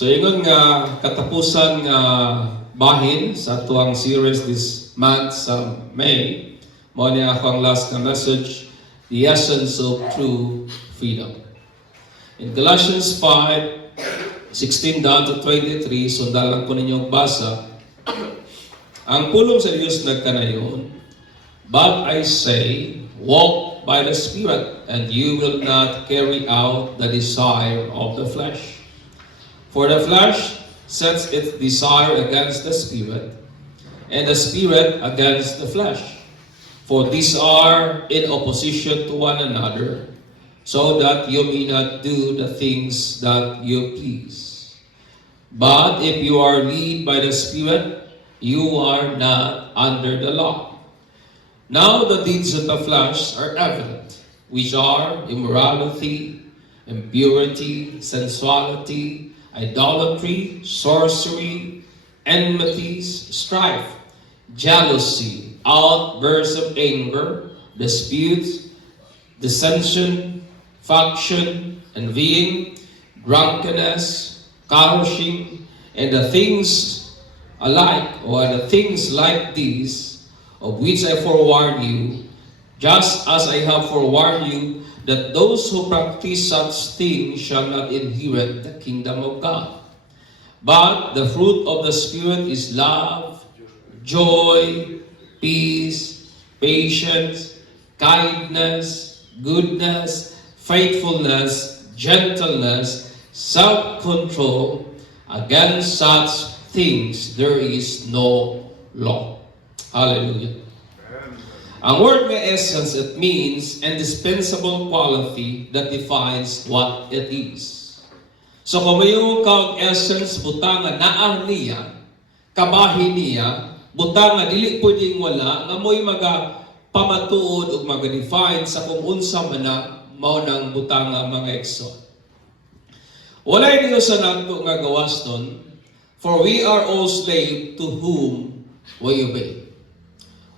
So ingon nga katapusan nga bahin sa tuwang series this month sa May, mao ni ako ang last na message, the essence of true freedom. In Galatians 5:16 down to 23, sundalan ko ninyong basa. Ang pulong sa Diyos nagkanayon, but I say, walk by the Spirit, and you will not carry out the desire of the flesh. For the flesh sets its desire against the Spirit, and the Spirit against the flesh. For these are in opposition to one another, so that you may not do the things that you please. But if you are led by the Spirit, you are not under the law. Now the deeds of the flesh are evident, which are immorality, impurity, sensuality, idolatry, sorcery, enmities, strife, jealousy, outbursts of anger, disputes, dissension, faction, envying, drunkenness, carousing, and the things alike, or the things like these, of which I forewarn you, just as I have forewarned you, that those who practice such things shall not inherit the kingdom of God. But the fruit of the Spirit is love, joy, peace, patience, kindness, goodness, faithfulness, gentleness, self-control. Against such things there is no law. Hallelujah. Ang word nga essence, it means indispensable quality that defines what it is. So kung mayroong kang essence, butang nga naa niya, kabahin niya, butang nga dili pwedeng wala, nga mo'y pamatuod o mag-define sa kung unsa man na mao ng butang nga mga ekson. Walay niyo sa nato nga gawaston, for we are all slave to whom we obey.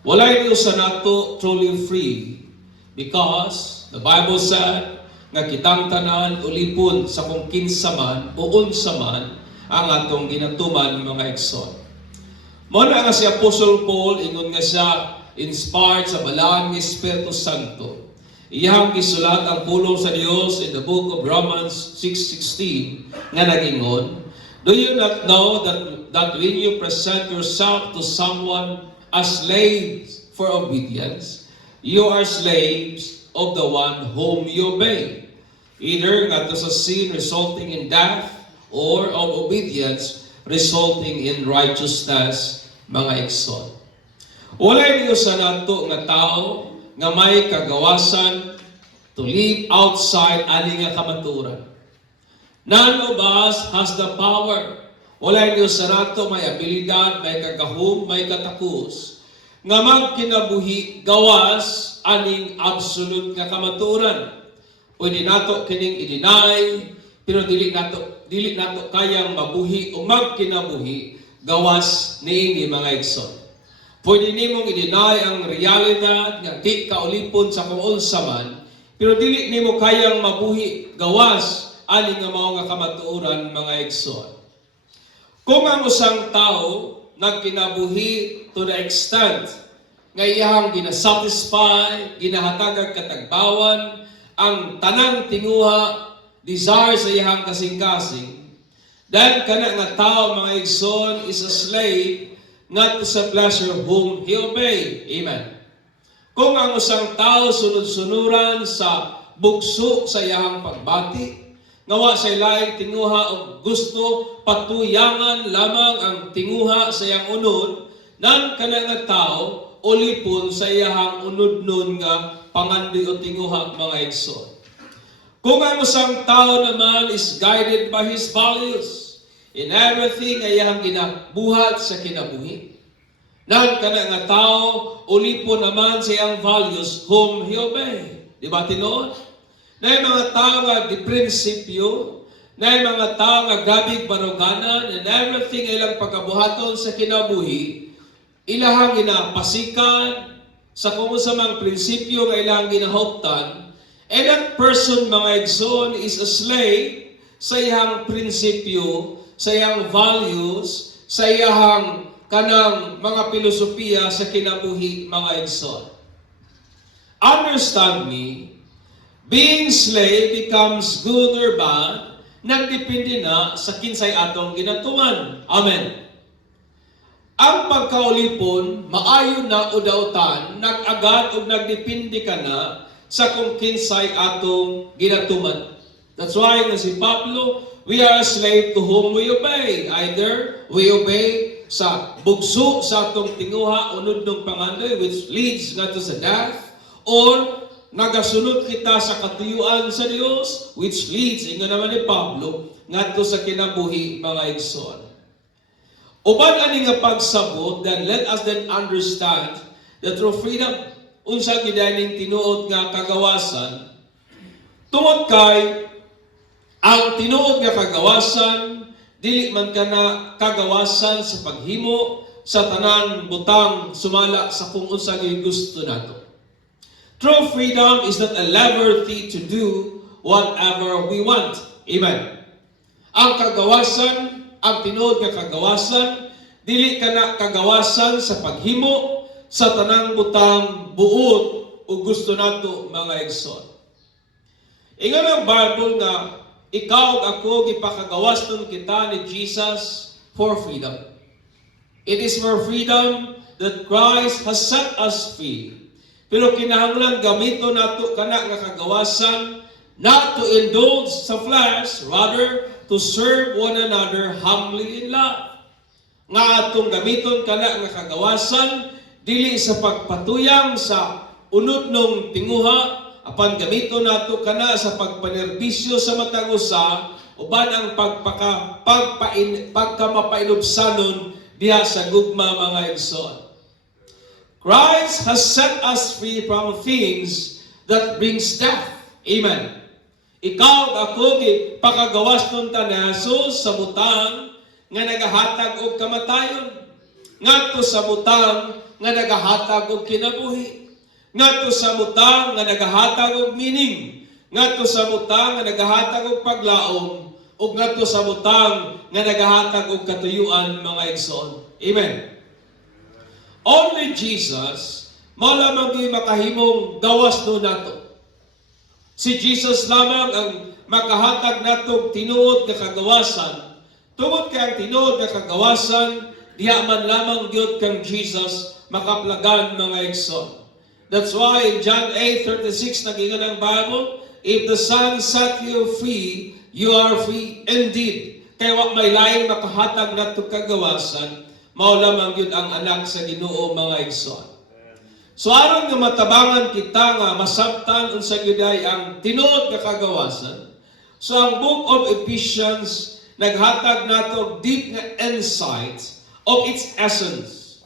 Walay niyo sa nato truly free, because the Bible said nga kitang tanan ulipon sa kung kinsa man o unsa man ang atong ginatuman mga ekson. Mao na nga si Apostle Paul ingon nga siya inspired sa balaan ng Espiritu Santo. Iyang gisulat ang pulong sa Dios in the book of Romans 6:16 nga nagingon, do you not know that when you present yourself to someone as slaves for obedience, you are slaves of the one whom you obey, either nga to sa sin resulting in death, or of obedience resulting in righteousness, mga ekson. Walay niyo sa nato nga tao nga may kagawasan to live outside ani nga kamaturan. None of us has the power. Walay niyo sa nato may abilidad, may kagahom, may katakos, nga magkinabuhi gawas aning absolute nga kamaturan. Pwede nato kining i-deny, pero dili nato kayang mabuhi o magkinabuhi gawas niini mga ekson. Pwede nimong i-deny ang realidad nga di kaulipon sa kung unsa man, pero dili nimo kayang mabuhi gawas ani nga mao nga kamatuoran mga ekson. Kung ang usang tao nagkinabuhi to the extent nga iyang ginasatisfy, ginahatagag katagbawan ang tanang tinguha, desire sa iyang kasing-kasing, then kana nga tao mga ekson is a slave not to sa pleasure whom he obey. Amen. Kung ang usang tao sunod-sunuran sa bugso sa iyang pagbati, ngawa sa ilaing tinguha o gusto patuyangan lamang ang tinguha sa iyang unod, nan kana nga tao ulipon sa iyang unod nun nga pangandi o tinguha mga ekson. Kung ang usang tao naman is guided by his values in everything ay iyang ginabuhat sa kinabuhi, nan kana nga tao ulipon naman sa iyang values whom he obey. Di ba tinuod? Na mga tao nga di prinsipyo, na mga tao nga gabig baruganan, and everything ilang pagkabuhaton sa kinabuhi, ilahang ginapasikan sa kung sa mga prinsipyo nga ilang ginahoptan, and that person, mga ekson, is a slave sa iyang prinsipyo sa iyang values, sa iyang kanang mga filosofiya sa kinabuhi, mga igsoon. Understand me, being slave becomes good or bad, nagdepende na sa kinsay atong ginatuman. Amen. Ang pagkaulipon, maayo na o dautan, nag-agad o nagdepende ka na sa kung kinsay atong ginatuman. That's why na si Pablo, we are a slave to whom we obey. Either we obey sa bugso sa atong tinguha, unod ng pangandoy, which leads nga to sa death, or nagasunod kita sa katuyuan sa Dios, which leads, inga naman ni Pablo, ngadto sa kinabuhi, mga igsoon. Uban ani nga pagsabot, then let us then understand the true freedom. Unsa gidaning tinuod nga kagawasan, tungod kay ang tinuod nga kagawasan, dili man kana kagawasan sa paghimo sa tanan butang sumala sa kung unsa gyud gusto nato. True freedom is not a liberty to do whatever we want. Amen. Ang kagawasan, ang tinuod nga kagawasan, dili kana kagawasan sa paghimo sa tanang butang buot o gusto nato, mga igsoon. Ingon ang Bible nga ikaw ug ako gipakagawaston kita ni Jesus for freedom. It is for freedom that Christ has set us free. Pero kinahanglan gamito nato kana nga kagawasan not to indulge sa flesh, rather to serve one another humbly in love. Nga atong gamiton kana nga kagawasan dili sa pagpatuyang sa unod ng tinguha, apan gamiton nato kana sa pagpanerbisyo sa matang usa, uban ang pagkamapainubanon diha sa gugma, mga igsoon. Christ has set us free from things that brings death. Amen. Ikaw ako pakagawaston ta ni Jesus sa butang nga nagahatag og kamatayon, ngadto sa butang nga nagahatag og kinabuhi, ngadto sa butang nga nagahatag og meaning, ngadto sa butang nga nagahatag og paglaom, ug ngadto sa butang nga nagahatag og katuyuan, mga igsoon. Amen. Only Jesus mao lamang gyud makahimong gawas no nato. Si Jesus lamang ang makahatag nato tinuod nga kagawasan. Tungod kay ang tinuod nga kagawasan, diha man lamang gyud kang Jesus makaplagan, mga igsoon. That's why in John 8:36 nagingon ang Bible, if the Son set you free, you are free indeed. Kaya wa may lain makahatag nato kagawasan, mao lamang yun ang anak sa Ginoo, mga igsoon. So aron nga matabangan kita nga masabtan unsa gyud ang tinuod nga kagawasan, so ang book of Ephesians naghatag nato deep nga insight of its essence,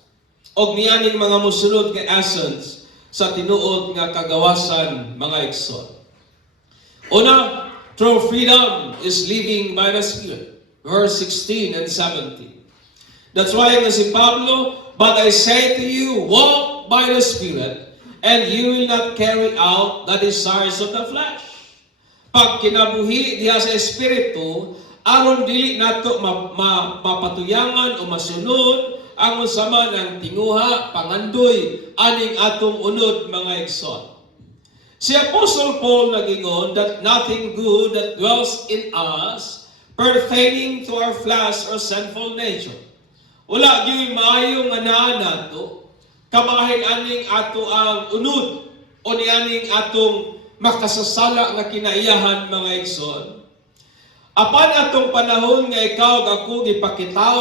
og niyaning mga mosunod nga essence sa tinuod nga kagawasan, mga igsoon. Una, true freedom is living by the Spirit. Verse 16 and 17. That's why nga si Pablo, but I say to you, walk by the Spirit, and you will not carry out the desires of the flesh. Pag kinabuhi diha sa Espiritu, aron dili nato mapatuyangan o masunod ang usama ng tinguha, pangandoy, aning atong unod, mga igsoon. Si Apostle Paul nagingon that nothing good that dwells in us pertaining to our flesh or sinful nature. Wala gyud maayo nga naa nato kamahin aning ato ang unod o nianing atong makasasala nga kinaiyahan, mga igsoon. Apan atong panahon nga ikaw ug ako gipakitaw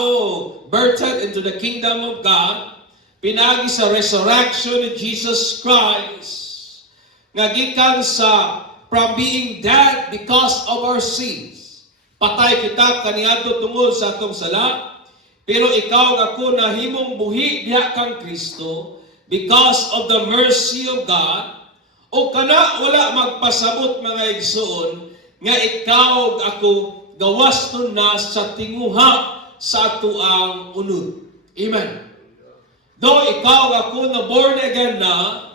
birthed into the kingdom of God, pinagi sa resurrection ni Jesus Christ, nga gikan sa from being dead because of our sins. Patay kita kaniadto tungod sa atong sala, pero ikaw ug ako nahimong buhi diha kang Kristo because of the mercy of God. O kana wala magpasabot, mga igsoon, nga ikaw ug ako gawaston na sa tinguha sa ato ang unod. Amen. Though ikaw ug ako na born again na,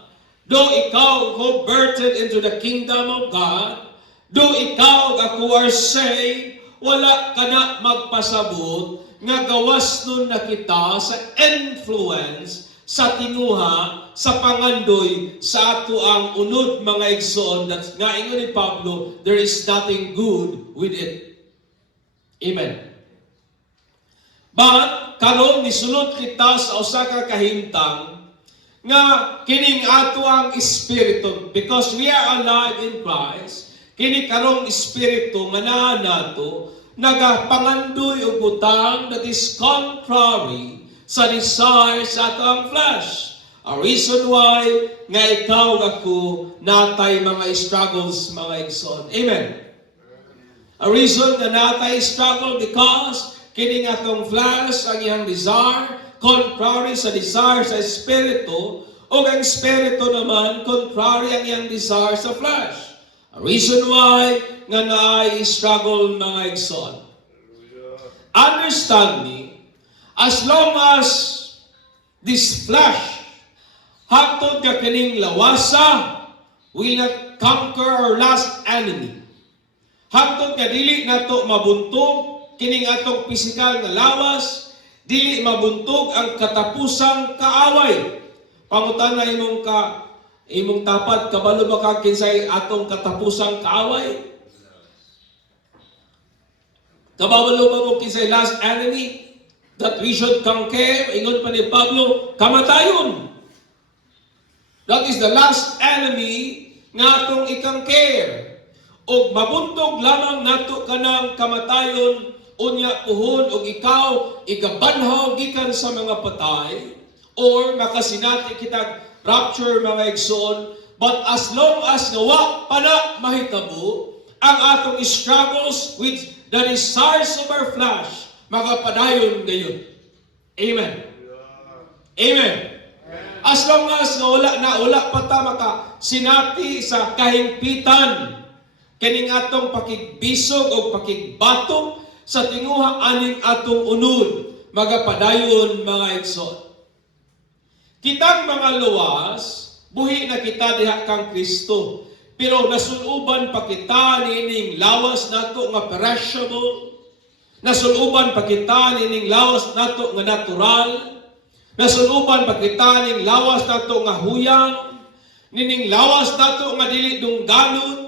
though ikaw converted into the kingdom of God, though ikaw ug ako are saved, wala ka na magpasabot nga gawas nun na kita sa influence sa tinguha, sa pangandoy, sa ato ang unod mga igsoon, that nga ingon ni Pablo, there is nothing good with it. Amen. But, karon nisulod kita sa usa ka kahimtang, nga kining ato ang espiritu, because we are alive in Christ, kini karong espiritu nga naa nato, nagapangandoy og butang that is contrary sa desire sa atong flesh. A reason why nga ikaw ako natay mga struggles, mga igsoon. Amen. A reason nga natay struggle because kining atong flesh ang iyang desire contrary sa desire sa espiritu, o ang espiritu naman contrary ang iyang desire sa flesh. A reason why nga naay struggle, mga igsoon. Understand me, as long as this flesh hangtod ka kining lawasa will not conquer our last enemy. Hangtod ka dili nato mabuntog kining atong pisikal nga lawas, dili mabuntog ang katapusang kaaway. Pangutana imong tapat, kabalo ba ka kinsay atong katapusang kaaway? Kabalo ba mo kinsay last enemy that we should conquer? Ingon pa ni Pablo, kamatayon. That is the last enemy nga atong i-conquer. O mabuntog lamang nato kanang kamatayon, unya puhon og ikaw igabanhaw gikan sa mga patay, or makasinati kitag rapture, mga igsoon. But as long as nawa pa na mahitabo ang atong struggles with the desires of our flesh, makapadayon gayon. Amen. Amen. As long as wala pa ta makasinati sa kahimpitan kining atong pakigbisog o pakigbatok sa tinguha aning atong unod, magapadayon, mga igsoon. Kitang mga luwas, buhi na kita diha kang Kristo, pero nasuluban pa kita nining lawas nato nga perishable, nasuluban pa kita nining lawas nato nga natural, nasuluban pa kita nining lawas nato nga huyang, nining lawas nato nga dili dungganon,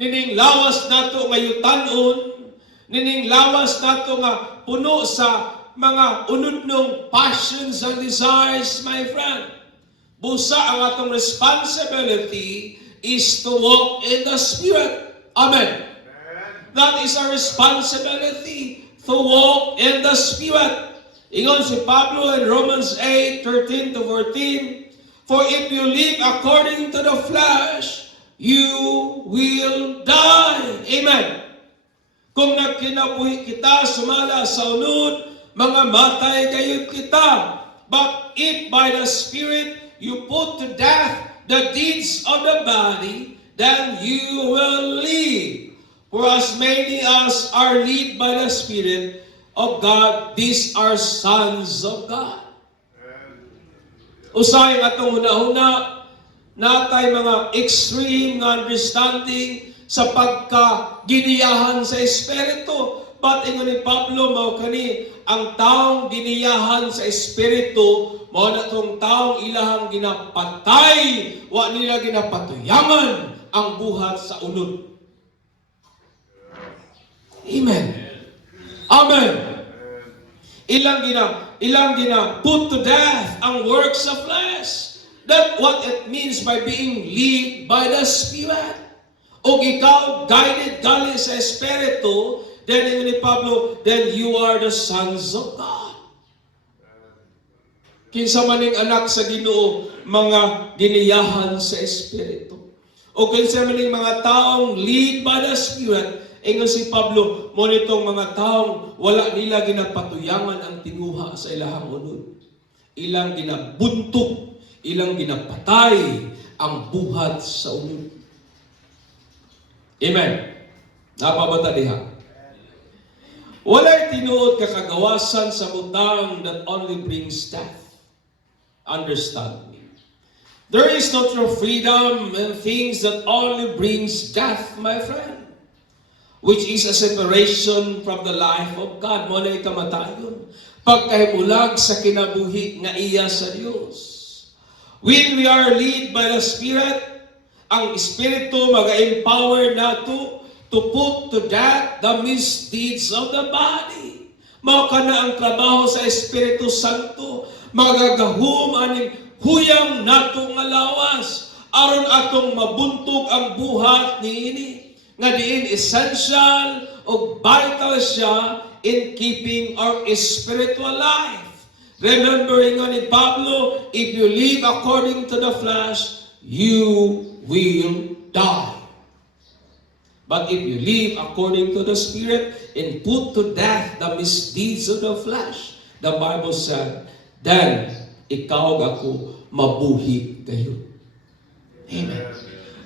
nining lawas nato nga yutanon, nining lawas nato nga puno sa mga unudnong passions and desires, my friend. Busa ang atong responsibility is to walk in the Spirit. Amen. That is our responsibility, to walk in the Spirit. Ingon si Pablo in Romans 8:13-14, for if you live according to the flesh, you will die. Amen. Kung nagkinabuhi kita sumala sa unod, mga matay kayod kita. But if by the Spirit you put to death the deeds of the body, then you will live. For as many as are led by the Spirit of God, these are sons of God. Usay atong huna-huna, natay mga extreme understanding sa pagka-giniyahan sa Espiritu. But ingon ni Pablo, mao kani ang taong giniyahan sa Espiritu, mao na tong taong ilahang ginapatay, wa nila ginapatuyangan ang buhat sa unod. Amen. Amen. Ilang gina put to death ang works of flesh. That's what it means by being led by the Spirit. O ikaw guided gali sa Espiritu, then ni Pablo, then you are the sons of God. Kinsa maning anak sa Ginoo, mga giniyahan sa Espiritu. O kinsa maning mga taong lead by the Spirit, ingon si Pablo, mo nitong mga taong wala nila ginapatuyangan ang tinguha sa ilahang unod. Ilang ginabuntok, ilang ginapatay ang buhat sa unod. Amen. Napabata diha. Walay tinuod kakagawasan sa butang that only brings death. Understand me. There is no true freedom in things that only brings death, my friend. which is a separation from the life of God. Mo na kamatayon. Pagkahimulag sa kinabuhi nga iya sa Dios. When we are led by the Spirit, ang Espiritu mag-empower nato to put to death the misdeeds of the body. Mao kana ang trabaho sa Espiritu Santo, magagahom aning huyang nato nga lawas aron atong mabuntog ang buhat niini nga diin essential o vital siya in keeping our spiritual life. Remembering ni Pablo, if you live according to the flesh, you will die. But if you live according to the Spirit and put to death the misdeeds of the flesh, the Bible said, then ikaw ako mabuhi kayo. Amen.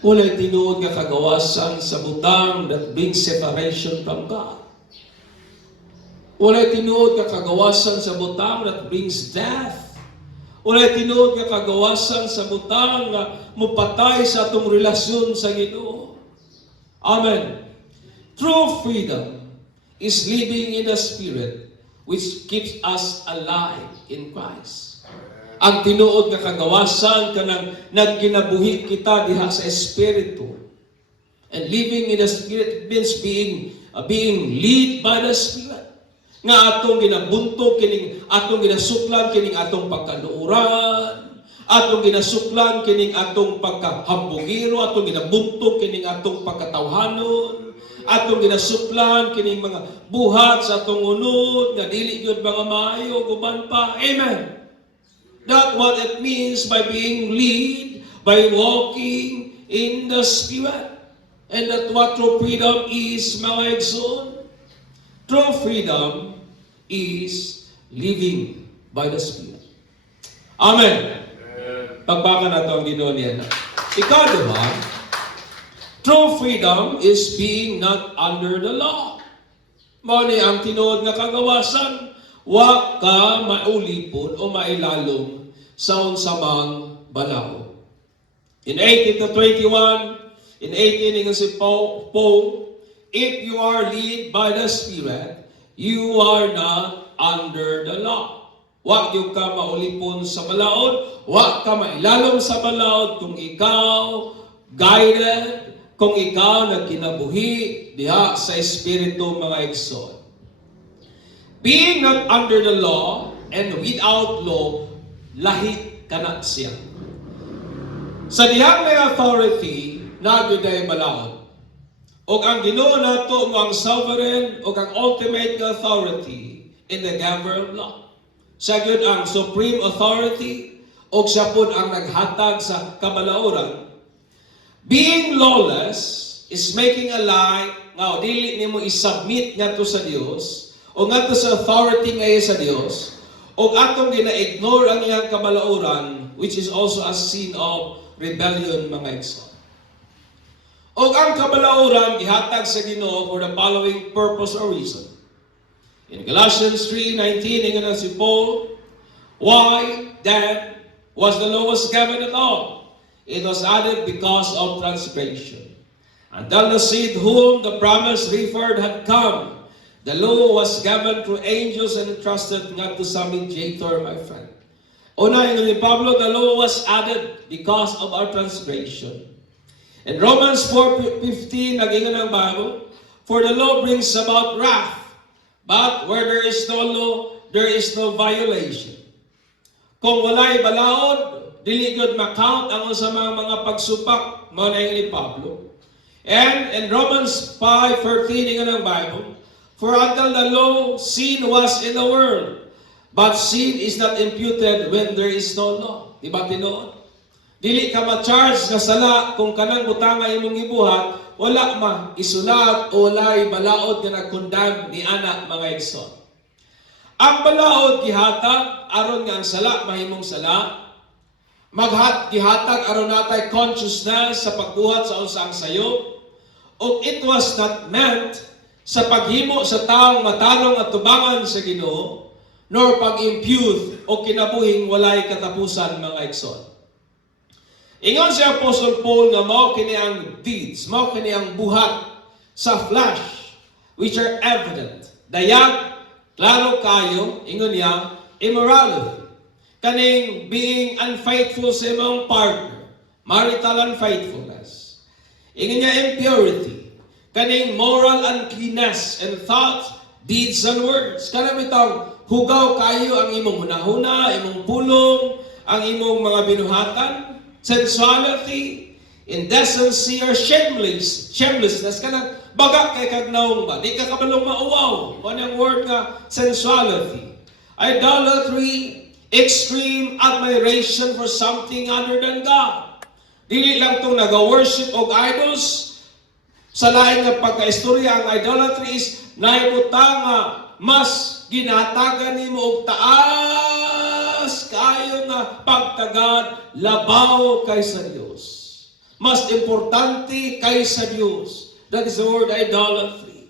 Walay tinuod nga kagawasan sa butang that brings separation from God. Walay tinuod nga kagawasan sa butang that brings death. Walay tinuod nga kagawasan sa butang nga mupatay sa atong relasyon sa Ginoo. Amen. True freedom is living in the Spirit which keeps us alive in Christ. Ang tinuod nga kagawasan kanang nagkinabuhi kita diha sa Espiritu. And living in the Spirit means being led by the Spirit. Nga atong ginabuntog kining atong ginasuklan kining atong pagkaluuran, atong ginasuklan kining atong pagkahambugiro, atong ginabuntog kining atong pagkatawhanon, atong ginasuklan kining mga buhat sa atong unod nga dili gyud mga maayo guban pa. Amen. That's what it means by being led, by walking in the Spirit. And that's what true freedom is, mga igsoon. True freedom is living by the Spirit. Amen. Pagbaka na ito ang Ginoo niya. Ikalawa, true freedom is being not under the law. Mao ni ang tinuod nga kagawasan, wa ka maulipon o mailalom sa unsamang balaod. In 18 to 21, in 18 ingon si Paul, if you are led by the Spirit, you are not under the law. Wa gyud ka maulipon sa balaod, wa ka mailalom sa balaod kung ikaw guided, kung ikaw nagkinabuhi diha sa Espiritu, mga igsoon. Being not under the law and without law, lahi kana siya. Sa dihang may authority, nagyuday balaod. O ang Ginoo nato mo ang sovereign o ang ultimate authority in the giver of law. Siya gyud ang supreme authority o siya pud ang naghatag sa kabalauran. Being lawless is making a lie nga dili nimo i-submit ngadto sa Dios o ngadto sa authority nga sa Dios o atong gina-ignore ang iyang kabalauran, which is also a sin of rebellion, mga igsoon. O ang kabalauran gihatag sa Ginoo for the following purpose or reason. In Galatians 3:19, ingon si Paul, why then was the law was given at all? It was added because of transgression. Until the seed whom the promise referred had come, the law was given to angels and entrusted not to some mediator, my friend. Una, ingon ni Pablo, the law was added because of our transgression. In Romans 4:15, nagingon ang Bible, for the law brings about wrath, but where there is no law, there is no violation. Kung walay balaod, dili gyud ma-count ang sa mga pagsupak, mao na ni Pablo. And in Romans 5:13, ingon ang Bible, for until the law, sin was in the world, but sin is not imputed when there is no law. Diba tinuod? Dili ka ma-charge nga sala kung kanang butanga imong gibuhat, wala ma isulat o walay balaod nga nagkondam ni anak, mga igsoon. Ang balaod gihatag aron nga ang sala mahimong sala. Gihatag aron natay consciousness sa pagbuhat sa unsang sayop. O it was not meant sa paghimo sa taong matarong at tubangan sa Ginoo, nor pag-impute o kinabuhing walay katapusan, mga igsoon. Ingon si Apostle Paul nga mao kini ang deeds, mao kini ang buhat sa flesh which are evident. Dayag, klaro kayo, ingon niya, immorality. Kaning being unfaithful sa imong partner, marital unfaithfulness. Ingon niya impurity. Kaning moral uncleanness and thoughts, deeds, and words. Kanang bitang hugaw kayo ang imong hunahuna, imong pulong, ang imong mga binuhatan, sensuality, indecency, or shamelessness. Kanang baga kay kagnaong ba? Di ka kabalong mauwaw. Anong word nga sensuality. Idolatry, extreme admiration for something other than God. Dili lang itong nag-worship og idols. Sa lain nga pagkaistorya, ang idolatry is naibutang nga mas ginatagan nimo og taas kayo nga pagtagad labaw kaysa Dios. Mas importante kaysa Dios. That is the word idolatry.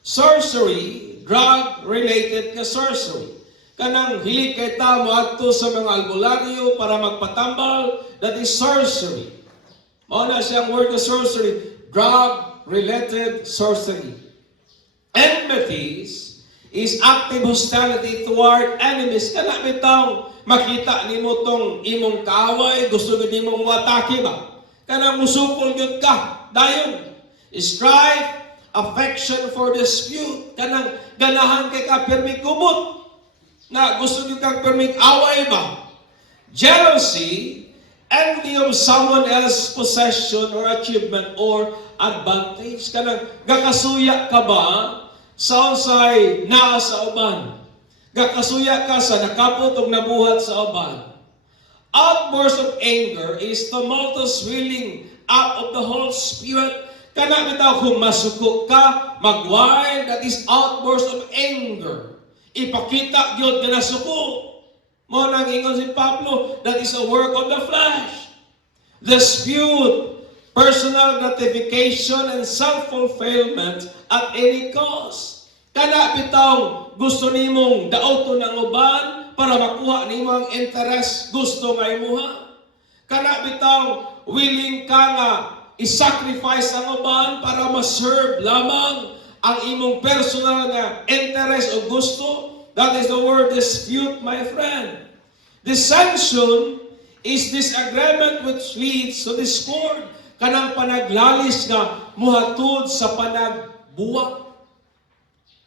Sorcery, drug-related na sorcery. Kanang hilig kay ta moadto sa mga albularyo para magpatambal, that is sorcery. Mao na siyang word na sorcery, drug-related sorcery. Enmities is active hostility toward enemies. Kana bitaw makita nimo tong imong kaaway, gusto gid nimong moatake ba? Kana musukol gyud ka, dayon. Strife, affection for dispute, kanang ganahan kay ka permi kumot. Na gusto gyud kang permi away ba? Jealousy, envy of someone else's possession or achievement or advantage. Kanang gakasuya ka ba sa unsay naa sa uban? Gakasuya ka sa nakapot og nabuhat sa uban. Outburst of anger is tumultuous welling up of the whole spirit. Kana bitaw kung masuko ka, mag-wild, that is outburst of anger. Ipakita gyud nga nasuko. Mo nang ingon si Pablo, that is a work of the flesh. Dispute, personal gratification, and self-fulfillment at any cost. Kana bitaw gusto nimong daoton ang uban para makuha nimo ang interest gusto nga imuha. Kana bitaw willing ka nga i-sacrifice ang uban para ma-serve lamang ang imong personal nga interest o gusto. That is the word dispute, my friend. Dissension is disagreement which leads to discord. Kanang panaglalis nga muhatod sa panagbuwak.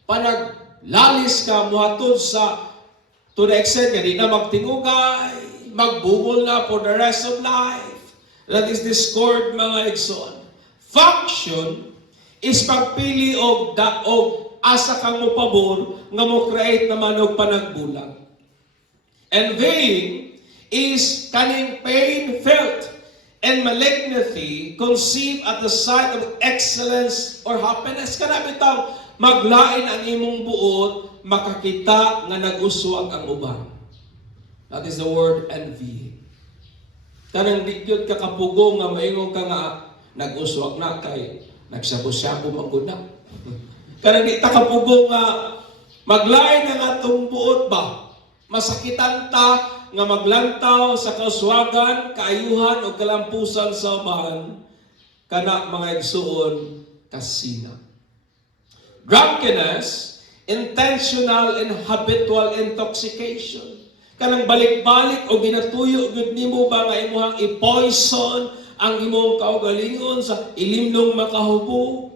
Panaglalis ka muhatod sa to the extent nga di na magtingugay, magbungol na for the rest of life. That is discord, mga igsoon. Faction is pagpili og asa kang mo pabor nga mo create naman og panagbulag. Envying is kaning pain felt and malignity conceived at the sight of excellence or happiness. Kana bitaw maglain ang imong buot makakita nga nag-uswag ang uban. That is the word envy. Kanang digyot ka kapugo nga maingon ka nga nag-uswag na kay nagsabo-sabo maguna. Kanang di ta kapugo nga maglain ang atong buot ba? Masakitan ta nga maglantaw sa kauswagan, kaayuhan o kalampusan sa uban kana mga igsuon kasina. Drunkenness, intentional and habitual intoxication. Kanang balik-balik o ginatuyo gud nimo ba nga imong i-poison ang imong kaugalingon sa ilimnong makahubo.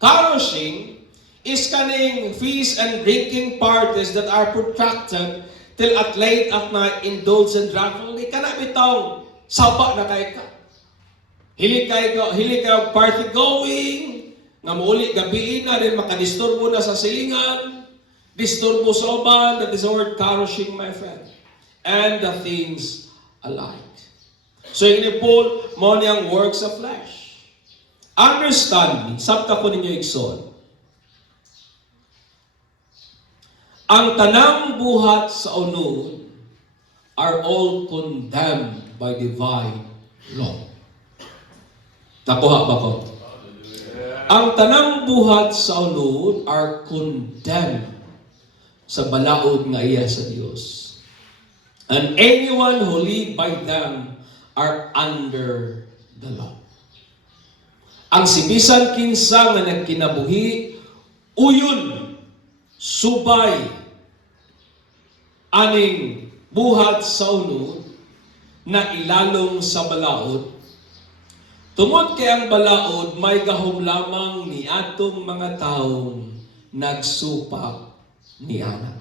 Carousing is kaning feast and drinking parties that are protracted till at late at night indulge in drunkenness. Kana bitaw saba na kay ka. Hili kay party going, nga muuli gabi na rin makadisturbo na sa silingan. Disturbo sa uban, that is the word carousing, my friend. And the things alike. So ini Paul, mo niyang works of flesh. Understand me, sabta ko ninyo igsoon. Ang tanang buhat sa unod are all condemned by divine law. Nakuha ba ko? Ang tanang buhat sa unod are condemned sa balaod nga iya sa Dios. And anyone who live by them are under the law. Ang sibisan kinsa nga nagkinabuhi uyon, subay, aning buhat sa unod, na ilalom sa balaod, tungod kay ang balaod may gahom lamang ni atong mga taong nagsupak ni ana.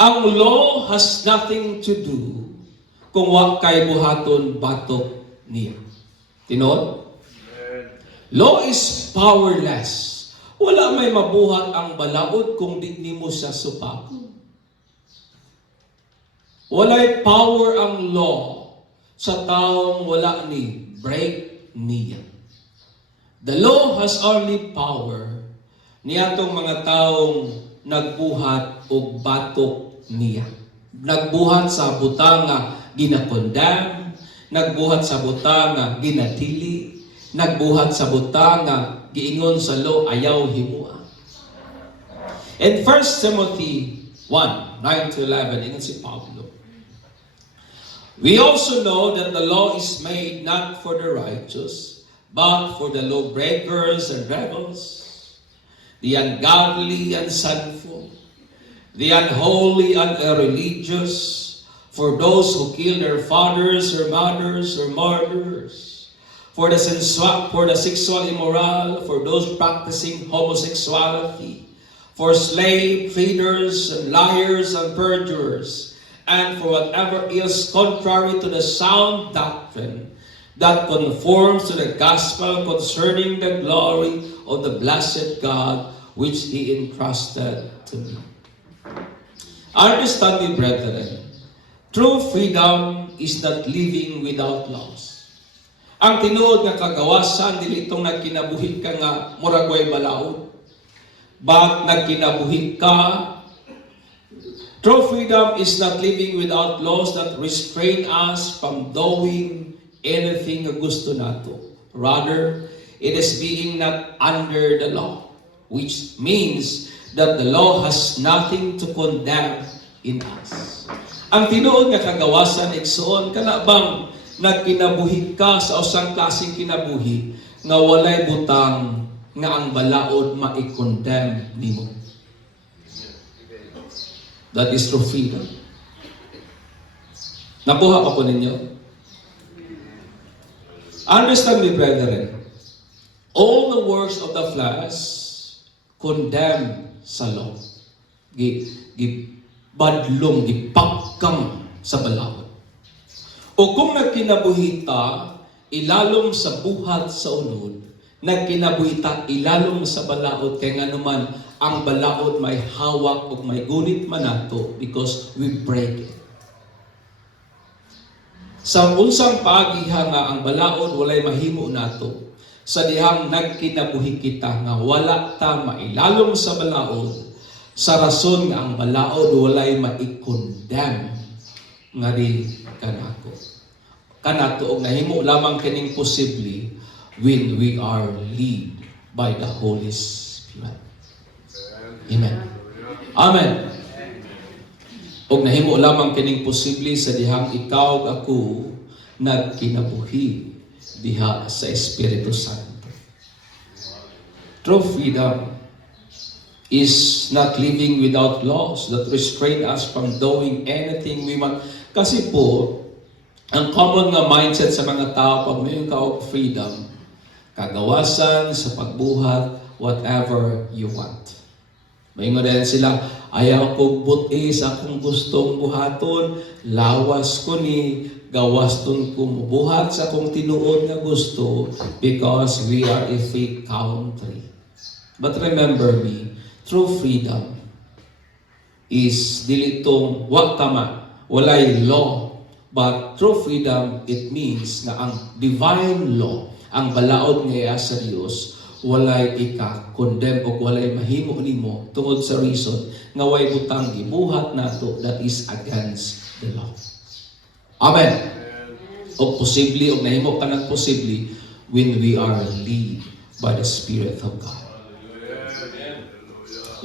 Ang law has nothing to do kung wa kay buhaton batok niya. Tinod? Law is powerless. Wala may mabuhat ang balaod kung di nimo siya supakon. Walay power ang law sa taong wala ni break niya. The law has only power niyatong mga taong nagbuhat og batok niya. Nagbuhat sa butang nga ginakondam, nagbuhat sa butang nga ginatili, nagbuhat sa butang nga giingon sa law ayaw himua. In 1 Timothy 1:9-11, ingon si Pablo, we also know that the law is made not for the righteous, but for the lawbreakers and rebels, the ungodly and sinful, the unholy and irreligious, for those who kill their fathers or mothers or murderers, for the sexual immoral, for those practicing homosexuality, for slave traders and liars and perjurers, and for whatever is contrary to the sound doctrine that conforms to the gospel concerning the glory of the blessed God which He entrusted to me. Understand me, brethren, true freedom is not living without laws. Ang tinuod nga kagawasan, dili itong nagkinabuhi ka nga muragway balaod, but nagkinabuhi ka. True freedom is not living without laws that restrain us from doing anything na gusto nato. Rather, it is being not under the law, which means that the law has nothing to condemn in us. Ang tinuod nga kagawasan, igsoon, kana bang nagkinabuhi ka sa usang klaseng kinabuhi nga walay butang nga ang balaod ma-condemn nimo. That is true freedom. Nakuha pa po ninyo? Understand me, brethren. All the works of the flesh condemn sa law. Gibadlong, gipakam sa balaod. O kung nagkinabuhita, ilalom sa buhat sa unod, nagkinabuhita, ilalom sa balaod, kaya nga naman, ang balaod may hawak o may gunit manato because we break it. Sa unsang pagiha nga ang balaod walay mahimo nato, sa dihang nagkinabuhi kita nga wala ta mailalom sa balaod, sa rason nga ang balaod walay maikondem nga rin kanako. Kanato og nahimo lamang kining posible when we are led by the Holy Spirit. Amen. Amen. Og nahimo lamang kining posible sa dihang ikaw ug ako nagkinabuhi diha sa Espiritu Santo. True freedom is not living without laws that restrain us from doing anything we want. Kasi po, ang common nga mindset sa mga tao pag may ka freedom, kagawasan sa pagbuhat, whatever you want. Maingon din sila, ayaw ko buti sa akong gustong buhaton, lawas ko ni, gawaston ko buhat sa akong tinuod nga gusto because we are a free country. But remember me, true freedom is dilitong waktama, walay law. But true freedom, it means na ang divine law, ang balaod nga sa Dios, walay ika-condemn o walay mahimo nimo tungod sa reason nga way butang gibuhat nato that is against the law. Amen. O posible o nahimo ka ng posible when we are led by the Spirit of God.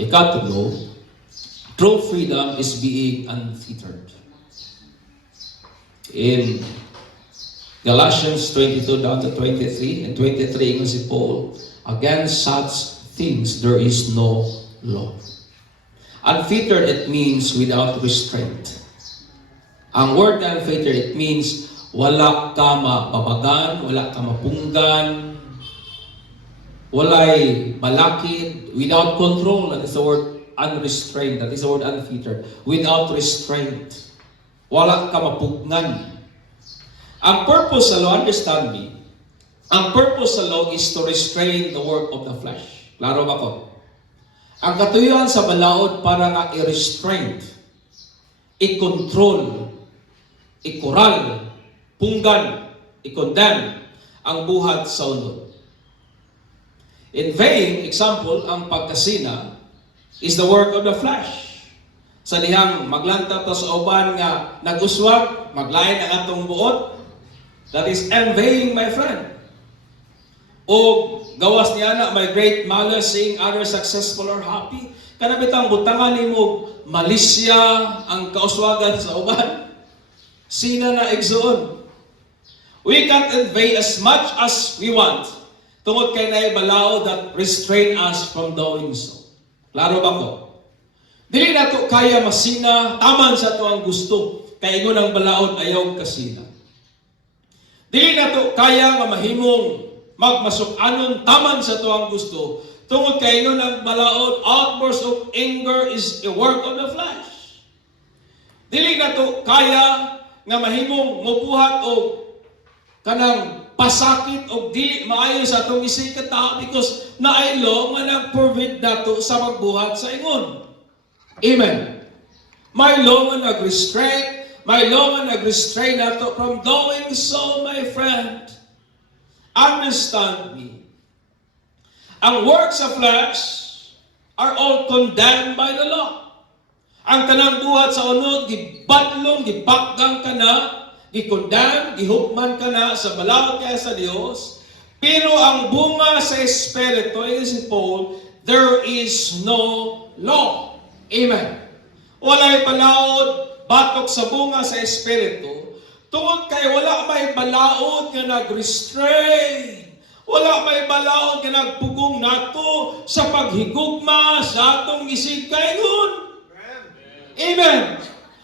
Ikatulo, true freedom is being unfettered. In Galatians 22 down to 23 and 23, ingon si Paul, against such things, there is no law. Unfettered, it means without restraint. Ang word na unfettered, it means wala ka mababagan, wala ka mapunggan, walay balakid, without control. That is the word unrestrained. That is the word unfettered. Without restraint. Wala ka mapugnan. Ang purpose sa law, understand me, ang purpose sa law is to restrain the work of the flesh. Klaro ba ko? Ang katuyuan sa balaod para nga i-restrain, i-control, i-koral, punggan, i-condemn ang buhat sa unod. In vain, example, ang pagkasina is the work of the flesh. Sa dihang maglanta to sa uban nga nag-uswag, maglain ang atong buot, that is envying, my friend. O gawas niya na, my great malice, seeing others successful or happy. Kanabitang butangan ni mo, malisya ang kauswagan sa uban. Sina na egzoon. We can't envy as much as we want. Tungod kay naibalaw that restrain us from doing so. Klaro ba ko? Dili na to kaya masina, taman sa to ang gusto. Kay ingon ang balaod ayaw kasina. Dili na to kaya nga mahimong magmasok-anon taman sa to ang gusto. Tungod kay ingon ang balaod, outburst of anger is a work of the flesh. Dili na to kaya nga mahimong mubuhat o kanang pasakit o dili maayo sa atong isig katao because naaylo nga nag-provide nato sa magbuhat sa ingon. Amen. May law nga nag-restrain, may law nga nag-restrain nato from doing so, my friend. Understand me. Ang works of flesh are all condemned by the law. Ang kanang buhat sa unod, gibadlong, gibakgang ka na, gikondemn, gihukman ka na sa balaod kaya sa Dios. Pero ang bunga sa Espiritu, it is si Paul, there is no law. Amen. Walay balaod, batok sa bunga sa Espiritu, tungod kay wala may balaod nga nag-restrain. Wala may balaod nga nagpugong nato sa paghigugma sa atong isig kaingon. Amen.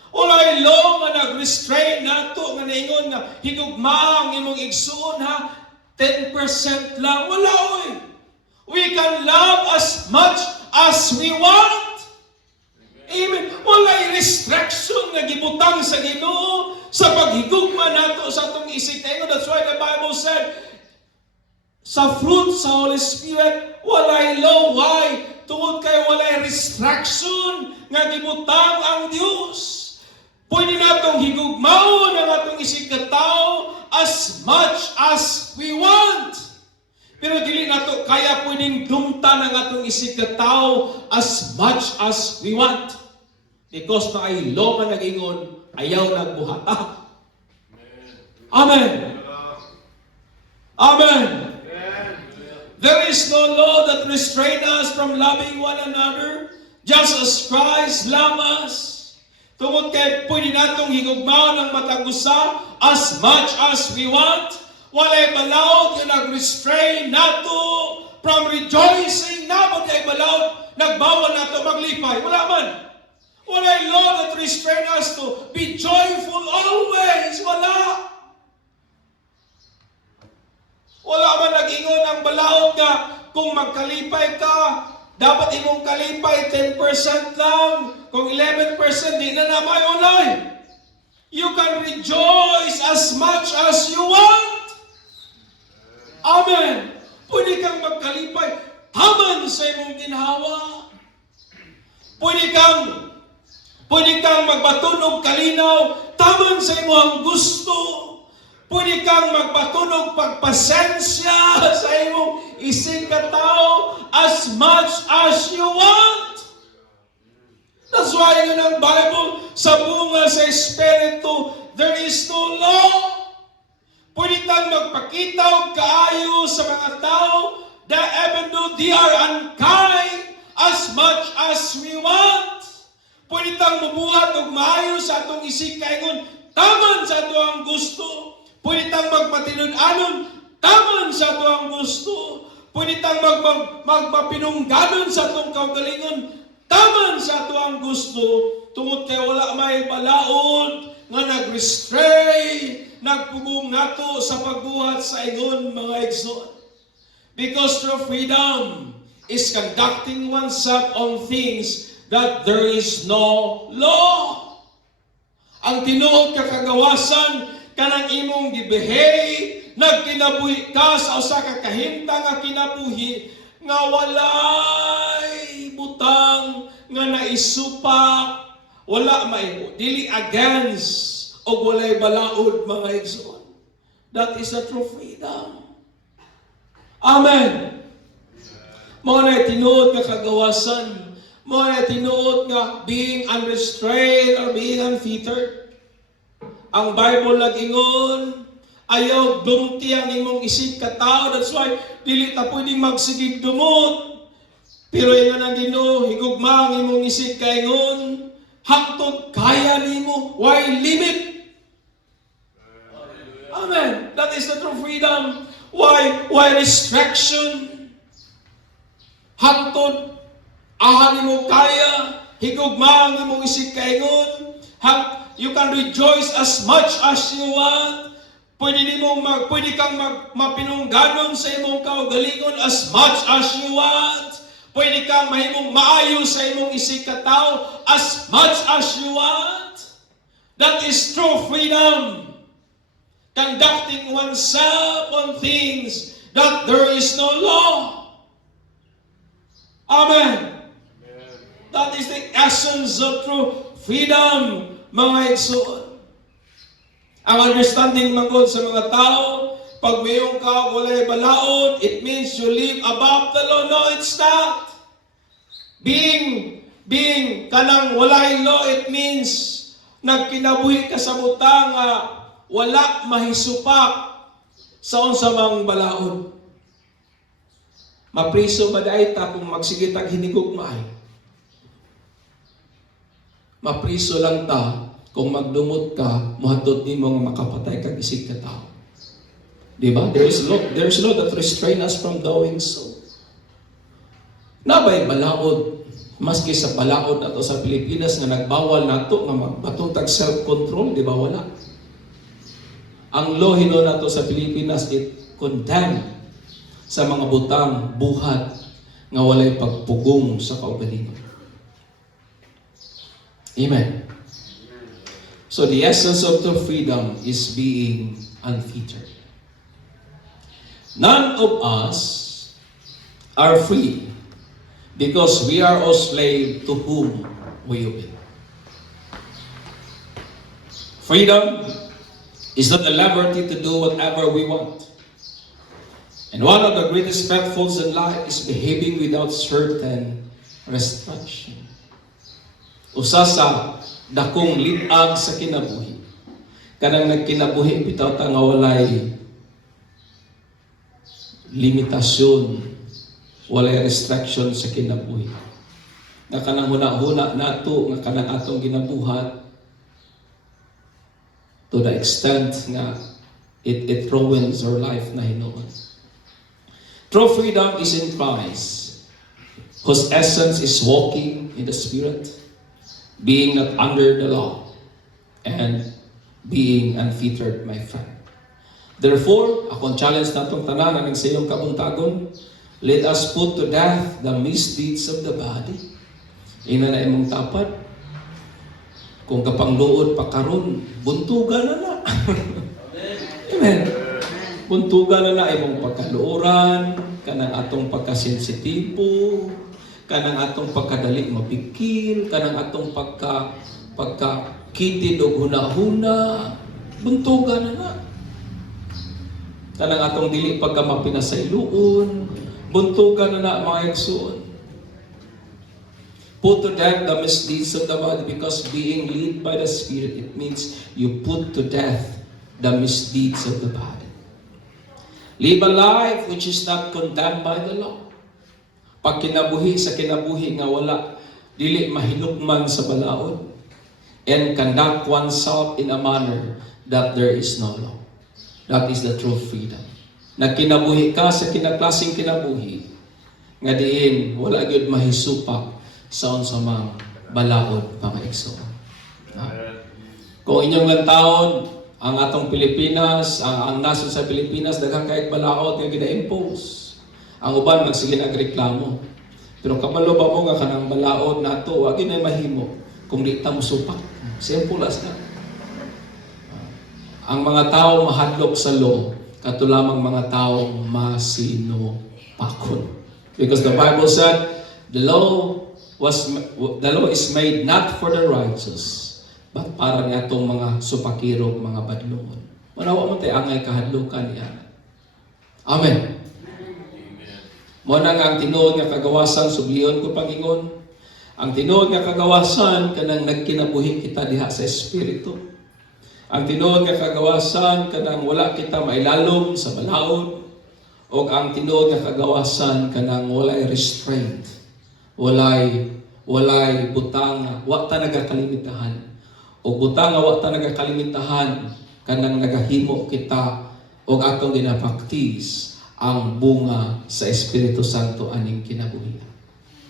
Walay law nga nag-restrain nato nga naingon nga higugma ang imong igsuon ha 10% lang. Wala oy. We can love as much as we want. Amen. Walay restriction nga gibutang sa Ginoo sa paghigugma nato sa atong isig kaingon. That's why the Bible said sa fruit sa Holy Spirit walay law. Why? Tungod kay walay restriction nga gibutang ang Dios. Pwede natong higugmaon ang atong isig katao as much as we want. Pero dili nato kaya pwedeng dumtan ang atong isig katao as much as we want. Because na ay law nga nag-ingon, ayaw nagbuhata. Amen. Amen. There is no law that restrain us from loving one another, just as Christ loved us. Tungod kay pwede natong higugmaon ang matag usa as much as we want. Walay balaod nga nag-restrain nato from rejoicing. Nabot kay balaod, nagbawal nato maglipay. Wala man. Walay law that restrain us to be joyful always. Wala. Wala man nag-ingon ang balaod nga kung magkalipay ka, dapat imong kalipay 10% lang. Kung 11% di na namay ulay. You can rejoice as much as you want. Amen. Pwede kang magkalipay taman sa imong ginhawa. Pwede kang magbatunog kalinaw taman sa imong gusto. Pwede kang magpatunog pagpasensya sa imong isig katao as much as you want. That's why yun ang Bible, sa bunga sa Espiritu, there is no law. Pwede kang magpakita o kaayo sa mga tao that even though they are unkind as much as we want. Pwede kang mabuhat o maayo sa atong isig kaingon, taman sa ato ang gusto. Pwede kang magpatinud-anon, taman sa ato ang gusto. Pwede tang magmapinungganon sa atong kaugalingon, taman sa ato ang gusto, tungod kay wala may balaod, nga nag-restray, nagpugong nato sa pagbuhat sa ingon mga igsoon. Because true freedom is conducting oneself on things that there is no law. Ang tinuod ka kagawasan, kanang imong gibehave, nagkinabuhi ka sa usa ka kahinta nga kinabuhi, nga walay butang, nga naisupak, wala may dili against, o walay balaod mga igsoon. That is a true freedom. Amen. Mo na tinuod nga kagawasan, mo na tinuod nga being unrestrained or being unfettered. Ang Bible nag-ingon, ayaw dumti ang imong isip katao. That's why dili ta pwedeng magsigig dumot. Pero ingon ang Ginoo, higugma ang imong isip kaingon, hangtod kaya nimo, why limit? Amen. That is the true freedom. Why restriction? Hangtod ahan nimo kaya, higugma ang imong isip kaingon, you can rejoice as much as you want. Pwede kang mapinungganon sa imong kaugalingon as much as you want. Pwede kang mahimong maayo sa imong isig katao as much as you want. That is true freedom. Conducting oneself on things that there is no law. Amen. That is the essence of true freedom, mga igsoon. Ang understanding mangod sa mga tao, pag mayroong ka walay balaod, it means you live above the law. No, it's not. Being kanang walay law, it means nagkinabuhi ka sa butang wala mahisupak sa unsa mang balaod. Mapriso ba dahi ta kung magsigitag hinigugmaay? Mapriso lang ta kung magdumot ka, muhatot nimo nga makapatay kag isig ka tao. Diba? There's law that restrain us from doing so. Nabay balaod, maski sa balaod ato sa Pilipinas nga nagbawal nato nga magbatutag self-control, di ba wala? Ang law hino nato sa Pilipinas, it condemn sa mga butang, buhat, nga walay pagpugong sa kaugalingon. Amen. So the essence of the freedom is being unfettered. None of us are free because we are all slave to whom we obey. Freedom is not the liberty to do whatever we want. And one of the greatest pitfalls in life is behaving without certain restriction. Usa sa dakong litag sa kinabuhi, kanang nagkinabuhi bitaw ta nga walay limitasyon, walay restriction sa kinabuhi. Nga kanang huna-huna nato nga kanang atong ginabuhat to the extent nga it ruins our life na hinuon. True freedom is in Christ, whose essence is walking in the Spirit, being not under the law, and being unfettered, my friend. Therefore, akong challenge natong tanan ang sa iyong kabuntagon, let us put to death the misdeeds of the body. Ina na imong tapat. Kung kapangluod pa karon, buntugan na na. Amen. Buntugan na na imong pagkaluoran, kanang atong pagkasensitibo, kanang atong pagkadali mapikil, kanang atong pagkakitid o huna-huna, buntugan na na. Kanang atong dili pagka mapinasayloon, buntugan na na mga igsoon. Put to death the misdeeds of the body, because being led by the Spirit, it means you put to death the misdeeds of the body. Live a life which is not condemned by the law. Pag kinabuhi sa kinabuhi nga wala, dili mahinukman sa balaod, and conduct oneself in a manner that there is no law. That is the true freedom. Nagkinabuhi ka sa kinaklaseng kinabuhi nga diin wala gyud mahisupak sa unsa mang balaod mga igsoon. Kung inyong lantawon ang atong Pilipinas, ang nasod sa Pilipinas daghang kay balaod nga gina-impose. Ang uban magsige nagreklamo. Pero kabalo ba mo nga kanang balaod nato wa gyud mahimo kung di ta mosupak. Simple as that. Ang mga tao mahadlok sa law kato lamang mga taong masinupakon. Because the Bible said the law is made not for the righteous, but para nga itong mga supakirog, mga badlungon. Manawa mo tayo angay kahadlukan niya. Amen. Muna nga ang tinuod nga kagawasan, subliyon ko Panginoon. Ang tinuod nga kagawasan, kanang nagkinabuhi kita diha sa Espiritu. Ang tinuod nga kagawasan, kanang wala kita mailalom sa balaod. O ang tinuod nga kagawasan, kanang walay restraint. Walay butang, wa ta nagakalimitahan. O butang nga wa ta nagakalimitahan, kanang nagahimo kita o atong ginapraktis ang bunga sa Espiritu Santo aning kinabuhi.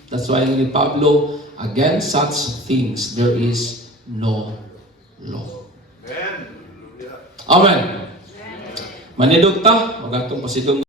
That's why ni Pablo, against such things there is no law. Amen. Manidog ta, o atong pasidong